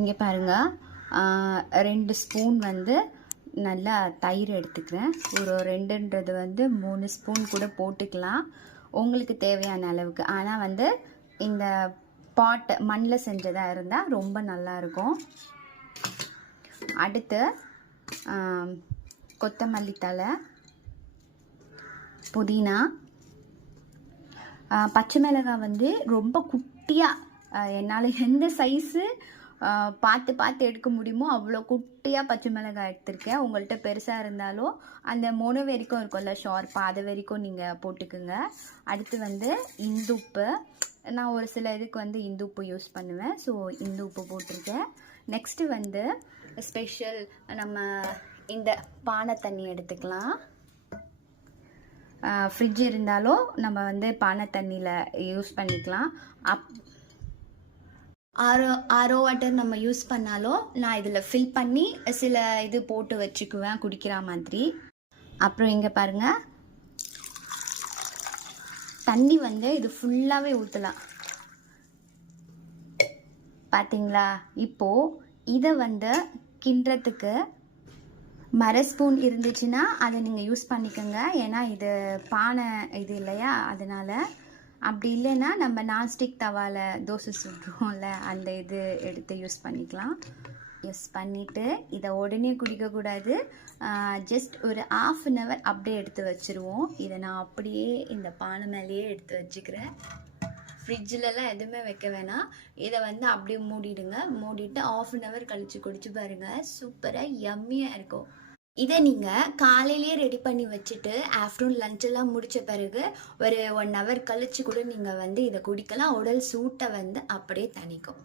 இங்கே பாருங்கள், 2 ஸ்பூன் வந்து நல்லா தயிர் எடுத்துக்கிறேன். ஒரு 2ன்றது வந்து 3 ஸ்பூன் கூட போட்டுக்கலாம் உங்களுக்கு தேவையான அளவுக்கு. ஆனால் வந்து இந்த பாட் மண்ணில் செஞ்சதாக இருந்தால் ரொம்ப நல்லாயிருக்கும். அடுத்து கொத்தமல்லி தழை, புதினா, பச்சை மிளகாய் வந்து ரொம்ப குட்டியாக என்னால் எந்த சைஸு பார்த்து எடுக்க முடியுமோ அவ்வளோ குட்டியாக பச்சை மிளகாய் எடுத்திருக்கேன். உங்கள்கிட்ட பெருசாக இருந்தாலும் அந்த மொனை வரைக்கும் இருக்கும்ல ஷார்ப்பாக, அது வரைக்கும் நீங்கள் போட்டுக்குங்க. அடுத்து வந்து இந்துப்பு, நான் ஒரு சில இதுக்கு வந்து இந்துப்பு யூஸ் பண்ணுவேன். ஸோ இந்துப்பு போட்டிருக்கேன். நெக்ஸ்ட்டு வந்து ஸ்பெஷல் நம்ம இந்த பானை தண்ணி எடுத்துக்கலாம். ஃப்ரிட்ஜ் இருந்தாலும் நம்ம வந்து பானை தண்ணியில் யூஸ் பண்ணிக்கலாம். ஆரோ வாட்டர் நம்ம யூஸ் பண்ணாலும் நான் இதில் ஃபில் பண்ணி சில இது போட்டு வச்சுக்குவேன் குடிக்கிற மாதிரி. அப்புறம் இங்கே பாருங்கள், தண்ணி வந்து இது ஃபுல்லாகவே ஊற்றலாம். பார்த்தீங்களா? இப்போது இதை வந்து கிண்டுறதுக்கு மர ஸ்பூன் இருந்துச்சுன்னா அதை நீங்கள் யூஸ் பண்ணிக்கோங்க. ஏன்னா இது பானை இது இல்லையா, அதனால். அப்படி இல்லைன்னா நம்ம நான்ஸ்டிக் தவாவில் தோசை சுடுறோம்ல, அந்த இது எடுத்து யூஸ் பண்ணிக்கலாம். யூஸ் பண்ணிவிட்டு இதை உடனே குடிக்கக்கூடாது. ஜஸ்ட் ஒரு 1/2 hour அப்படியே எடுத்து வச்சுருவோம். இதை நான் அப்படியே இந்த பானை மேலேயே எடுத்து வச்சுக்கிறேன். ஃப்ரிட்ஜிலலாம் எதுவுமே வைக்க வேணாம். இதை வந்து அப்படியே மூடிடுங்க. மூடிட்டு 1/2 hour கழித்து குடிச்சு பாருங்கள். சூப்பராக யம்மியாக இருக்கும். இதை நீங்கள் காலையிலேயே ரெடி பண்ணி வச்சுட்டு ஆஃப்டர்நூன் லஞ்செல்லாம் முடித்த பிறகு ஒரு 1 hour கழித்து கூட நீங்கள் வந்து இதை குடிக்கலாம். உடல் சூட்டை வந்து அப்படியே தணிக்கும்.